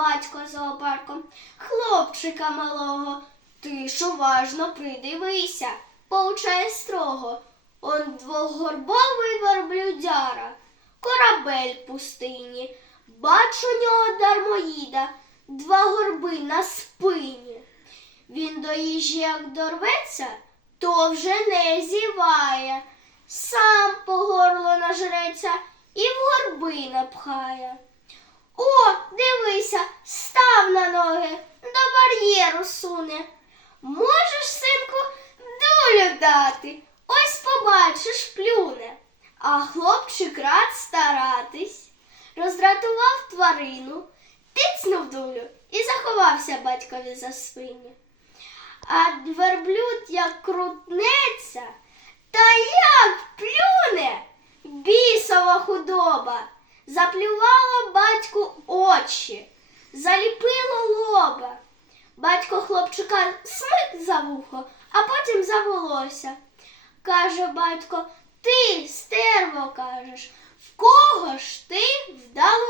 батько зоопарком, хлопчика малого. Ти ж уважно придивися, поучає строго. Он двогорбовий верблюдяра, корабель пустині. Бачу нього дармоїда, два горби на спині. Він до їжі як дорветься, то вже не зіває, сам по горло нажреться і в горби напхає. Бар'єру суне. Можеш, синку, долю дати, ось побачиш, плюне. А хлопчик рад старатись, роздратував тварину, тицнув долю і заховався батькові за спині. А верблюд як крутнеться, та як плюне бісова худоба, заплювала батьку очі, заліпило лоба. Батько хлопчика смик за вухо, а потім за волосся. Каже батько, ти, стерво, кажеш, в кого ж ти вдалося?